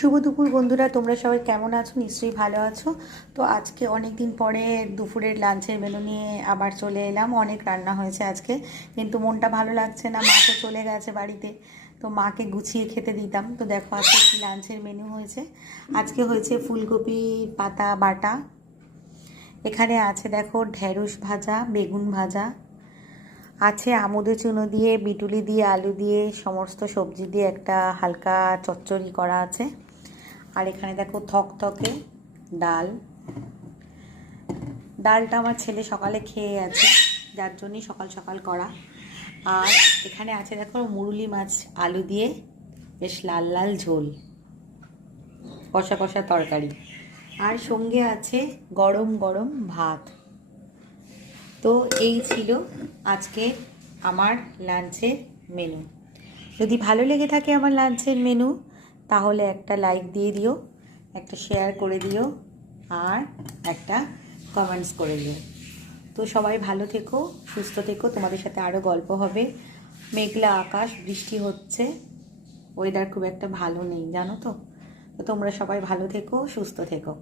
শুভ দুপুর বন্ধুরা, তোমরা সবাই কেমন আছো? নিশ্চয়ই ভালো আছো। তো আজকে অনেক দিন পরে দুপুরের লাঞ্চের মেনু নিয়ে আবার চলে এলাম। অনেক রান্না হয়েছে আজকে, কিন্তু মনটা ভালো লাগছে না। মা তো চলে গেছে বাড়িতে, তো মাকে গুছিয়ে খেতে দিতাম। তো দেখো আজকে কি লাঞ্চের মেনু হয়েছে। আজকে হয়েছে ফুলকপির পাতা বাটা, এখানে আছে দেখো ঢেঁড়স ভাজা, বেগুন ভাজা আছে, আমুদে চুনো দিয়ে, বিটুলি দিয়ে, আলু দিয়ে, সমস্ত সবজি দিয়ে একটা হালকা চচ্চড়ি করা আছে। আর এখানে দেখো থকথকে ডাল। ডালটা আমার ছেলে সকালে খেয়ে আছে, যার জন্যই সকাল সকাল করা। আর এখানে আছে দেখো মুরুলি মাছ আলু দিয়ে বেশ লাল লাল ঝোল, কষা কষা তরকারি। আর সঙ্গে আছে গরম গরম ভাত। তো এই ছিল আজকে আমার লাঞ্চের মেনু। যদি ভালো লেগে থাকে আমার লাঞ্চের মেনু, তাহলে একটা লাইক দিয়ে দিও, একটা শেয়ার করে দিও, আর একটা কমেন্টস করে দিও। তো সবাই ভালো থেকো, সুস্থ থেকো। তোমাদের সাথে আরও গল্প হবে। মেঘলা আকাশ, বৃষ্টি হচ্ছে, ওয়েদার খুব একটা ভালো নেই জানো তো। তো তোমরা সবাই ভালো থেকো, সুস্থ থেকো।